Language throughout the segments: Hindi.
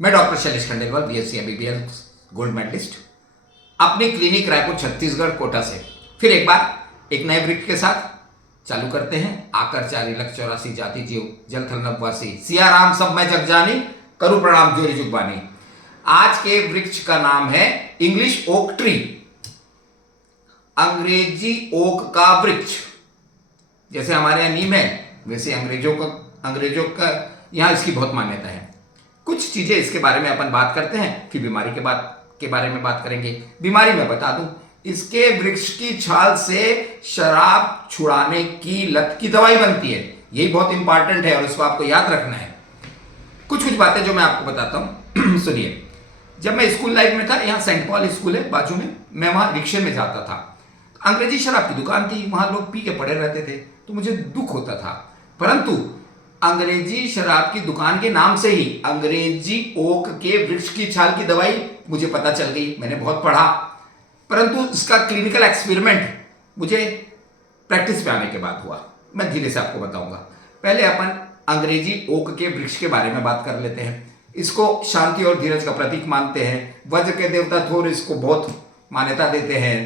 मैं doctor Shailesh Khandelwal, BSc MBBS gold medalist, अपनी क्लिनिक रायपुर छत्तीसगढ़ कोटा से फिर एक बार एक नए वृक्ष के साथ चालू करते हैं। आकर 4,84,84 जाति जीव जल थल नभवासी, सिया राम सब मैं जग जानी, करूं प्रणाम जोरी जुगबानी। आज के वृक्ष का नाम है इंग्लिश ओक ट्री, अंग्रेजी ओक का वृक्ष। जैसे हमारे यहाँ नीम है, वैसे अंग्रेजों का यहाँ इसकी बहुत मान्यता है। कुछ चीजें इसके बारे में अपन बात करते हैं, फिर बीमारी के बारे में बात करेंगे। बीमारी में बता दूं, इसके वृक्ष की छाल से शराब छुड़ाने की लत की दवाई बनती है। यही बहुत इंपॉर्टेंट है और इसको आपको याद रखना है। कुछ बातें जो मैं आपको बताता हूं सुनिए। जब मैं स्कूल लाइफ में था, यहाँ सेंट पॉल स्कूल है बाजू में, मैं वहां रिक्शे में जाता था। अंग्रेजी शराब की दुकान थी, वहां लोग पी के पड़े रहते थे, तो मुझे दुख होता था। परंतु अंग्रेजी शराब की दुकान के नाम से ही अंग्रेजी ओक के वृक्ष की छाल की दवाई मुझे पता चल गई। मैंने बहुत पढ़ा, परंतु इसका क्लिनिकल एक्सपेरिमेंट मुझे प्रैक्टिस पे आने के बाद हुआ। मैं धीरे से आपको बताऊंगा। पहले अपन अंग्रेजी ओक के वृक्ष के बारे में बात कर लेते हैं। इसको शांति और धीरज का प्रतीक मानते हैं। वज्र के देवता थोर इसको बहुत मान्यता देते हैं।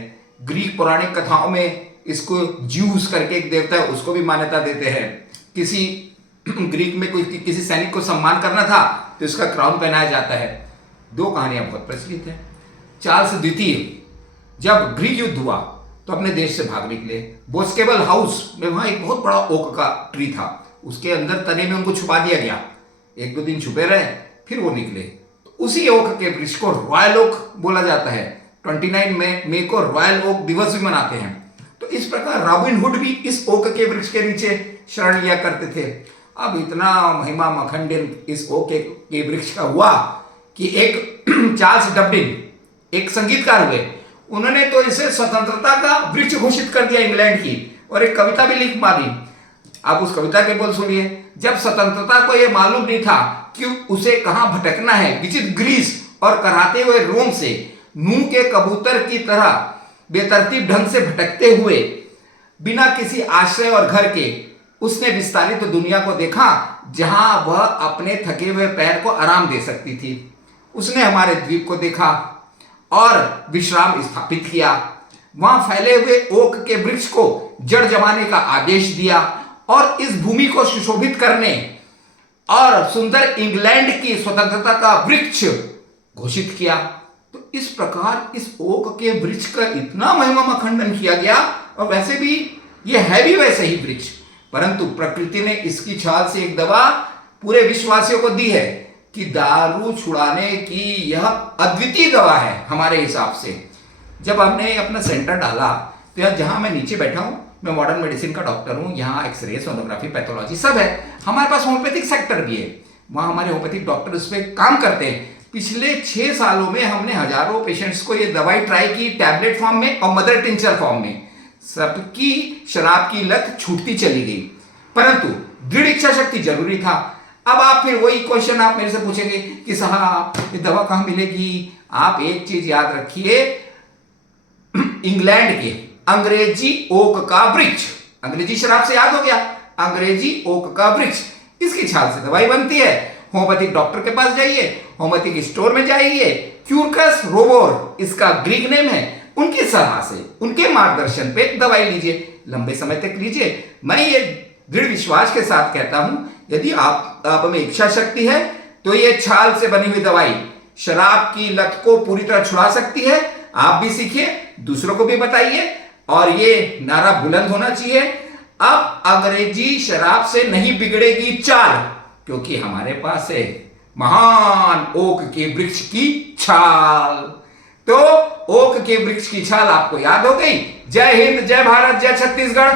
ग्रीक पौराणिक कथाओं में इसको ज्यूस करके एक देवता है, उसको भी मान्यता देते हैं। किसी ग्रीक में कोई किसी सैनिक को सम्मान करना था तो इसका क्राउन पहनाया जाता है। दो कहानियां बहुत प्रचलित हैं। चार्ल्स द्वितीय जब ग्रीक युद्ध हुआ तो अपने देश से भाग निकले। बोस्केबल हाउस में वहां एक बहुत बड़ा ओक का ट्री था, उसके अंदर तने में उनको छुपा दिया गया। 1-2 दिन छुपे रहे, फिर वो निकले। तो उसी ओक के वृक्ष को रॉयल ओक बोला जाता है। 29 मई को रॉयल ओक दिवस भी मनाते हैं। तो इस प्रकार रॉबिन हुड भी इस ओक के वृक्ष के नीचे शरण लिया करते थे। अब इतना महिमा मखंडन इस ओक के वृक्ष का हुआ कि एक चार्ल्स डबलिन एक संगीतकार हुए, उन्होंने तो इसे स्वतंत्रता का वृक्ष घोषित कर दिया इंग्लैंड की, और एक कविता भी लिख मारी। आप उस कविता के बोल सुनिए। जब स्वतंत्रता को यह मालूम नहीं था कि उसे कहां भटकना है, विचित्र ग्रीस और कराते हुए रोम से नूह के कबूतर की तरह बेतरतीब ढंग से भटकते हुए बिना किसी आश्रय और घर के उसने विस्तारित दुनिया को देखा, जहां वह अपने थके हुए पैर को आराम दे सकती थी। उसने हमारे द्वीप को देखा और विश्राम स्थापित किया। वहां फैले हुए ओक के वृक्ष को जड़ जमाने का आदेश दिया और इस भूमि को सुशोभित करने और सुंदर इंग्लैंड की स्वतंत्रता का वृक्ष घोषित किया। तो इस प्रकार इस ओक के वृक्ष का इतना महिमा खंडन किया गया। और वैसे भी यह है भी वैसे ही वृक्ष, परंतु प्रकृति ने इसकी छाल से एक दवा पूरे विश्ववासियों को दी है कि दारू छुड़ाने की यह अद्वितीय दवा है हमारे हिसाब से। जब हमने अपना सेंटर डाला तो यहाँ जहां मैं नीचे बैठा हूं, मैं मॉडर्न मेडिसिन का डॉक्टर हूं। यहाँ एक्सरे, सोनोग्राफी, पैथोलॉजी सब है। हमारे पास होम्योपैथिक सेक्टर भी है, वहां हमारे होम्योपैथिक डॉक्टर उस पर काम करते हैं। पिछले 6 सालों में हमने हजारों पेशेंट्स को ये दवाई ट्राई की, टैबलेट फॉर्म में और मदर टिंचर फॉर्म में। सबकी शराब की लत छूटती चली गई, परंतु दृढ़ इच्छा शक्ति जरूरी था। अब आप फिर वही क्वेश्चन आप मेरे से पूछेंगे कि साहब ये दवा कहां मिलेगी। आप एक चीज याद रखिए, इंग्लैंड के अंग्रेजी ओक का वृक्ष, अंग्रेजी शराब से याद हो गया, अंग्रेजी ओक का वृक्ष, इसकी छाल से दवाई बनती है। होम्योपैथिक डॉक्टर के पास जाइए, होम्योपैथिक स्टोर में जाइए, क्यूरकस रोबोर इसका ग्रीक नेम है, उनकी सलाह से, उनके मार्गदर्शन पे दवाई लीजिए, लंबे समय तक लीजिए। मैं ये दृढ़ विश्वास के साथ कहता हूं, यदि आप में इच्छा शक्ति है तो ये छाल से बनी हुई दवाई शराब की लत को पूरी तरह छुड़ा सकती है। आप भी सीखिए, दूसरों को भी बताइए, और ये नारा बुलंद होना चाहिए, अब अंग्रेजी शराब से नहीं बिगड़ेगी चाल, क्योंकि हमारे पास है महान ओक के वृक्ष की छाल। तो ओक के वृक्ष की छाल आपको याद हो गई। जय हिंद, जय भारत, जय छत्तीसगढ़।